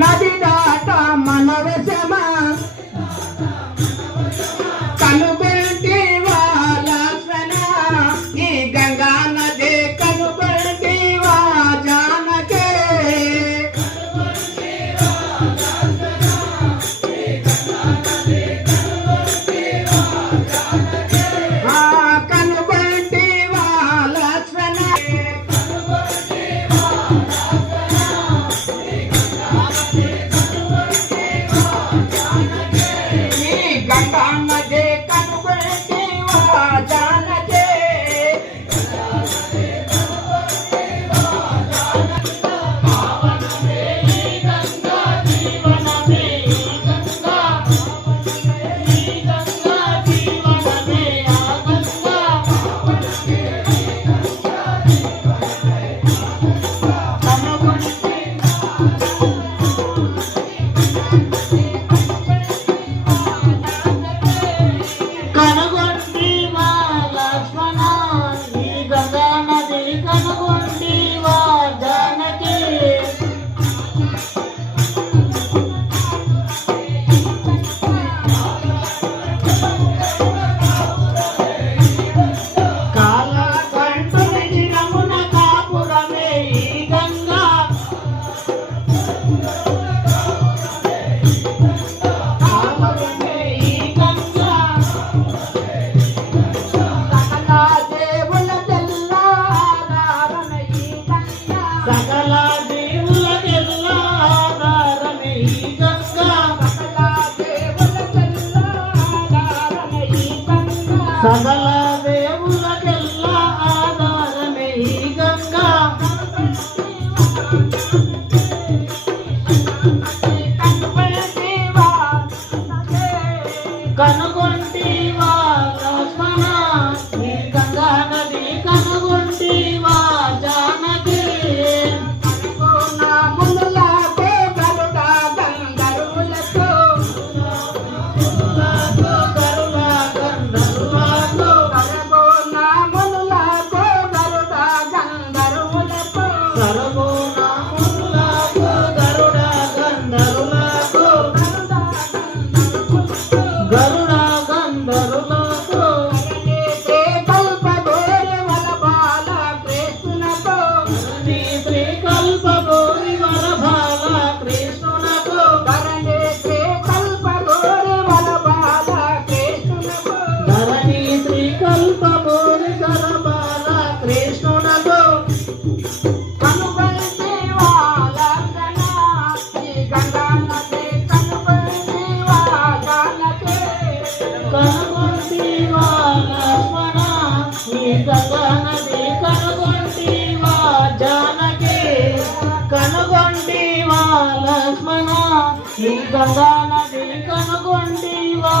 నది దాట మనవశమా కనుగొంటి వాలసన ఈ గంగా నది కనుగొంటి వా జానకే కనుగొంటి వాలసన గంగా నది కనుగొంటి వా జానకే కనుగొంటి వా లక్ష్మణ ఈ గంగా నది కనుగొంటి వా జానకి కాలకంఠుని చిరమున కాపురమే ఈ గంగా కాపురమే ఈ గంగా సకల దేవులకెల్లా ఆధారణ ఈ గంగా సకల దేవులకెల్లా ఆధారణ ఈ గంగా కనుగొంటి వా లక్ష్మణ ఈ గంగా నది కనుగొంటి వా జానకి నాములతో గరుడ గంధర్వులతో గరుడ గంధర్వులతో నాములతో గరుడ గంధర్వులతో నాములతో గరుడ గంధర్వులతో గరుడ గంధర్వులతో కల్పగోరి వర బాల కృష్ణునతో కల్పగోరి వర బాల కృష్ణునతో కల్పగోరి వర బాల కృష్ణునతో ధరణి శ్రీ కల్పగోరి వర బాల కృష్ణునతో కనుగొంటి వా లక్ష్మణ ఈ గంగా నది కనుగొంటి వా జానకే కనుగొంటి వా లక్ష్మణ ఈ గంగా నది కనుగొంటి వా జానకి కనుగొంటి వా లక్ష్మణ ఈ గంగా నది కనుగొంటి వా